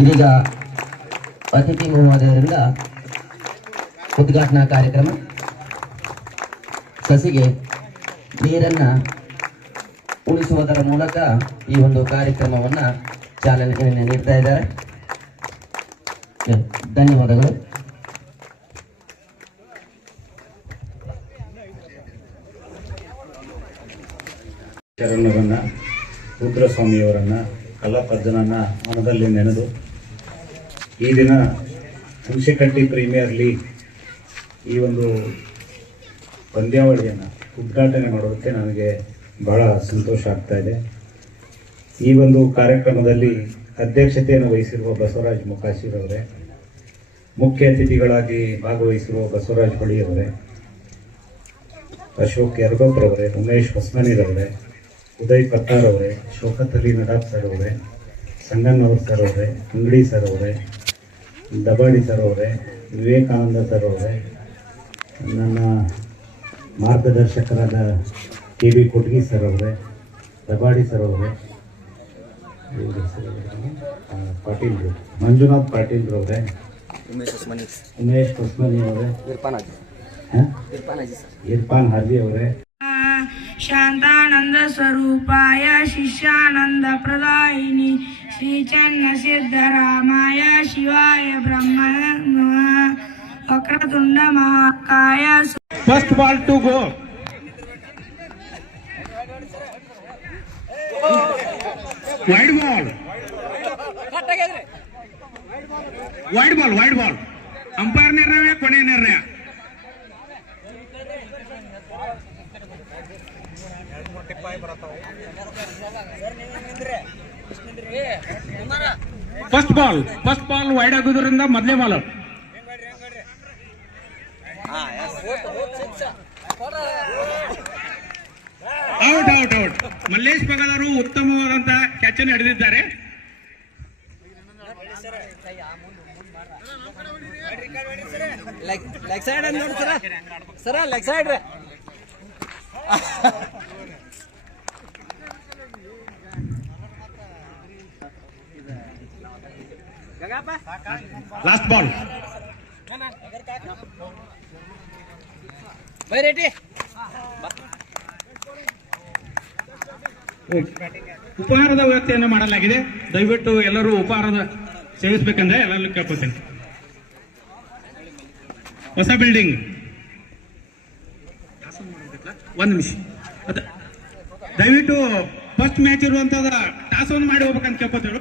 ಇದೀಗ ಅತಿಥಿ ಮಹೋದಯರಿಂದ ಉದ್ಘಾಟನಾ ಕಾರ್ಯಕ್ರಮ. ಸಸಿಗೆ ನೀರನ್ನ ಉಳಿಸುವುದರ ಮೂಲಕ ಈ ಒಂದು ಕಾರ್ಯಕ್ರಮವನ್ನ ಚಾಲನೆ ನೀಡ್ತಾ ಇದ್ದಾರೆ. ಧನ್ಯವಾದಗಳು. ಶರಣರನ್ನ, ರುದ್ರಸ್ವಾಮಿಯವರನ್ನ, ಕಲಾಪದ್ದನನ್ನ ಮನದಲ್ಲಿ ನೆನೆದು ಈ ದಿನ ಹುಣಸೆಕಟ್ಟಿ ಪ್ರೀಮಿಯರ್ ಲೀಗ್ ಈ ಒಂದು ಪಂದ್ಯಾವಳಿಯನ್ನು ಉದ್ಘಾಟನೆ ಮಾಡೋದಕ್ಕೆ ನನಗೆ ಬಹಳ ಸಂತೋಷ ಆಗ್ತಾ ಇದೆ. ಈ ಒಂದು ಕಾರ್ಯಕ್ರಮದಲ್ಲಿ ಅಧ್ಯಕ್ಷತೆಯನ್ನು ವಹಿಸಿರುವ ಬಸವರಾಜ್ ಮೊಕಾಶಿರವರೇ, ಮುಖ್ಯ ಅತಿಥಿಗಳಾಗಿ ಭಾಗವಹಿಸಿರುವ ಬಸವರಾಜ್ ಹೊಳಿಯವರೇ, ಅಶೋಕ್ ಯರ್ಗೊಬ್ರವರೇ, ಉಮೇಶ್ ಹೊಸ್ಮನಿರವರೇ, ಉದಯ್ ಪತ್ತಾರ್ ಅವರೇ, ಶೌಕತ್ ಅಲಿ ನಡಾಬ್ ಸರ್ ಅವರೇ, ಸಂಗನ್ನವರ್ ಸರ್ ಅವರೇ, ಅಂಗಡಿ ಸರ್ ಅವರೇ, ದಬಾಡಿ ಸರ್ ಅವರೇ, ವಿವೇಕಾನಂದ ಸರ್ ಅವರೇ, ನನ್ನ ಮಾರ್ಗದರ್ಶಕರಾದ ಕೆ ಬಿ ಕೊಟ್ಗಿ ಸರ್ ಅವರೇ, ದಬಾಡಿ ಸರ್ ಅವರೇ, ಪಾಟೀಲ್ರು, ಮಂಜುನಾಥ್ ಪಾಟೀಲ್ರವರೇ, ಉಮೇಶ್ ಹೊಸ್ಮನಿ ಅವರೇ, ಇರ್ಫಾನ್ ಹಾಜಿ ಅವರೇ, शांतानंद स्वरूपाय शिष्यानंद प्रदायिनी श्री चन्न सिद्धरामाय शिवाय ब्रह्मण वक्रतुंड महाकाय. First ball to go. Wide ball. Wide ball. Umpire ನಿರ್ಣಯ, ಕೊನೆ ನಿರ್ಣಯ. ಫಸ್ಟ್ ಬಾಲ್ ವೈಡ್ ಆಗೋದ್ರಿಂದ ಮೊದಲೇ ಬಾಲ್ ಔಟ್. ಮಲ್ಲೇಶ್ ಪಗಲರು ಉತ್ತಮವಾದಂತ ಕ್ಯಾಚ್ ಅನ್ನು ಹಿಡಿದಿದ್ದಾರೆ. ಲೆಗ್ ಸೈಡ್ ನೋಡಿ ಸರ ಲೆಗ್ ಸೈಡ್ ಲಾಸ್ಟ್ ಬಾಲ್. ಉಪಹಾರದ ವ್ಯವಸ್ಥೆಯನ್ನು ಮಾಡಲಾಗಿದೆ. ದಯವಿಟ್ಟು ಎಲ್ಲರೂ ಉಪಹಾರದ ಸೇವಿಸಬೇಕಂದ್ರೆ ಎಲ್ಲರೂ ಕೇಳ್ಕೊತೇನೆ. ಹೊಸ ಬಿಲ್ಡಿಂಗ್ ಒಂದು ನಿಮಿಷ. ದಯವಿಟ್ಟು ಫಸ್ಟ್ ಮ್ಯಾಚ್ ಇರುವಂತದ ಟಾಸ್ ಒಂದು ಮಾಡಿ ಹೋಗ್ಬೇಕಂತ ಕೇಳ್ಕೊತೇವೆ.